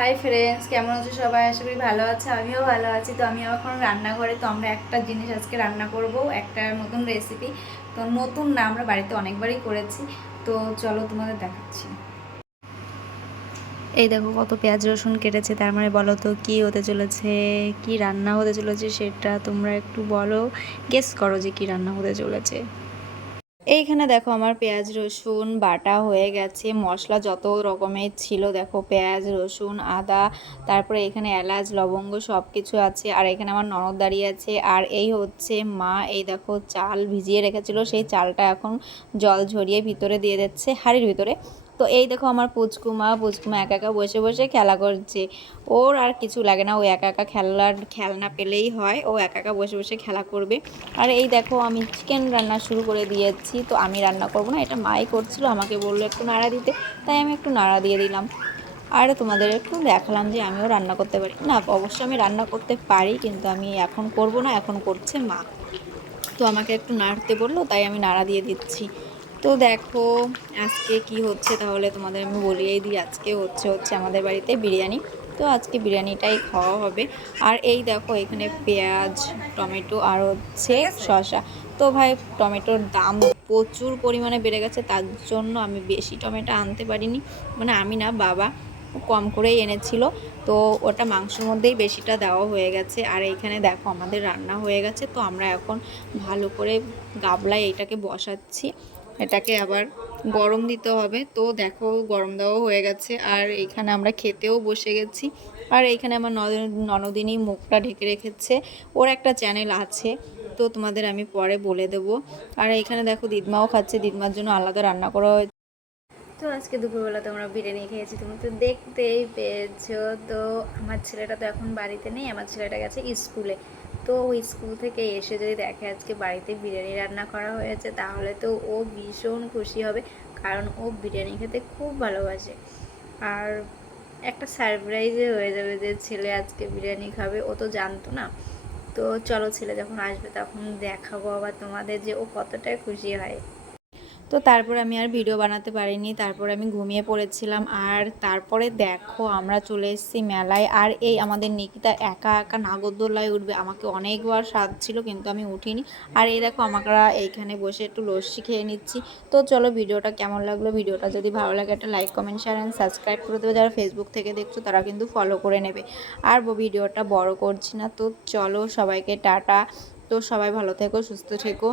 Hi friends, কেমন আছো সবাই? আশা করি ভালো আছে। আমিও ভালো আছি। তো আমি এখন রান্নাঘরে। তো আমরা একটা জিনিস আজকে রান্না করব, একটা নতুন রেসিপি। তো নতুন না, আমরা বাড়িতে অনেকবারই করেছি। তো চলো তোমাদের দেখাচ্ছি। এই দেখো কত পেঁয়াজ রসুন কেটেছে। তার মানে বলো তো কি হতে চলেছে, কি রান্না হতে চলেছে সেটা তোমরা একটু বলো, গেস করো যে কি রান্না হতে চলেছে। এইখানে দেখো আমার পেঁয়াজ রসুন বাটা হয়ে গেছে। মশলা যত রকমের ছিল দেখো, পেঁয়াজ রসুন আদা, তারপরে এখানে এলাচ লবঙ্গ সব কিছু আছে। আর এখানে আমার ননদ দাঁড়িয়ে আছে। আর এই হচ্ছে মা। এই দেখো চাল ভিজিয়ে রেখেছিল, সেই চালটা এখন জল ঝরিয়ে ভিতরে দিয়ে দিচ্ছে হাঁড়ির ভিতরে। তো এই দেখো আমার পুচকুমা একা একা বসে বসে খেলা করছে। ওর আর কিছু লাগে না, ও একা একা খেলনা পেলেই হয়, ও একা একা বসে বসে খেলা করবে। আর এই দেখো আমি চিকেন রান্না শুরু করে দিয়েছি। তো আমি রান্না করব না, এটা মাই করছিল, আমাকে বললো একটু নাড়া দিতে, তাই আমি একটু নাড়া দিয়ে দিলাম। আর তোমাদের একটু দেখালাম যে আমিও রান্না করতে পারি। না, অবশ্যই আমি রান্না করতে পারি, কিন্তু আমি এখন করব না, এখন করছে মা। তো আমাকে একটু নাড়তে বললো, তাই আমি নাড়া দিয়ে দিচ্ছি। তো দেখো আজকে কি হচ্ছে তাহলে তোমাদের আমি বলিয়েই দিই। আজকে হচ্ছে আমাদের বাড়িতে বিরিয়ানি। তো আজকে বিরিয়ানিটাই খাওয়া হবে। আর এই দেখো এখানে পেঁয়াজ টমেটো আর হচ্ছে শসা। তো ভাই টমেটোর দাম প্রচুর পরিমাণে বেড়ে গেছে, তার জন্য আমি বেশি টমেটো আনতে পারিনি। মানে আমি না, বাবা কম করেই এনেছিল। তো ওটা মাংসের মধ্যেই বেশিটা দেওয়া হয়ে গেছে। আর এইখানে দেখো আমাদের রান্না হয়ে গেছে। তো আমরা এখন ভালো করে গাবলায় এটাকে বসাচ্ছি, এটাকে আবার গরম দিতে হবে। তো দেখো গরম দেওয়া হয়ে গেছে। আর এইখানে আমরা খেতেও বসে গেছি। আর এইখানে আমার ননদিনী মুখটা ঢেকে রেখেছে, ওর একটা চ্যানেল আছে, তো তোমাদের আমি পরে বলে দেবো। আর এইখানে দেখো দিদমাও খাচ্ছে, দিদমার জন্য আলাদা রান্না করা হয়েছে। তো আজকে দুপুরবেলা তোমরা বিরিয়ানি খেয়েছি, তুমি তো দেখতেই পেয়েছো। তো আমার ছেলেটা তো এখন বাড়িতে নেই, আমার ছেলেটা গেছে স্কুলে। তো ওই স্কুল থেকে এসে যদি দেখে আজকে বাড়িতে বিরিয়ানি রান্না করা হয়েছে, তাহলে তো ও ভীষণ খুশি হবে, কারণ ও বিরিয়ানি খেতে খুব ভালোবাসে। আর একটা সারপ্রাইজে হয়ে যাবে যে ছেলে আজকে বিরিয়ানি খাবে, ও তো জানতো না। তো চলো ছেলে যখন আসবে তখন দেখাবো আবার তোমাদের যে ও কতটা খুশি হয়। তো তারপর আমি আর ভিডিও বানাতে পারিনি, তারপর আমি ঘুমিয়ে পড়েছিলাম। আর তারপরে দেখো আমরা চলে এসেছি মেলায়। আর এই আমাদের নিকিতা একা একা নাগরদোলায় উঠবে, আমাকে অনেকবার স্বাদ ছিল কিন্তু আমি উঠিনি। আর এই দেখো আমরা এইখানে বসে একটু লস্যি খেয়ে নিচ্ছি। তো চলো ভিডিওটা কেমন লাগলো, ভিডিওটা যদি ভালো লাগে একটা like comment share and subscribe করে দেবে। যারা ফেসবুক থেকে দেখছো তারা কিন্তু ফলো করে নেবে। আর ভিডিওটা বড় করছি না, তো চলো সবাইকে টাটা। তো সবাই ভালো থেকো, সুস্থ থেকো।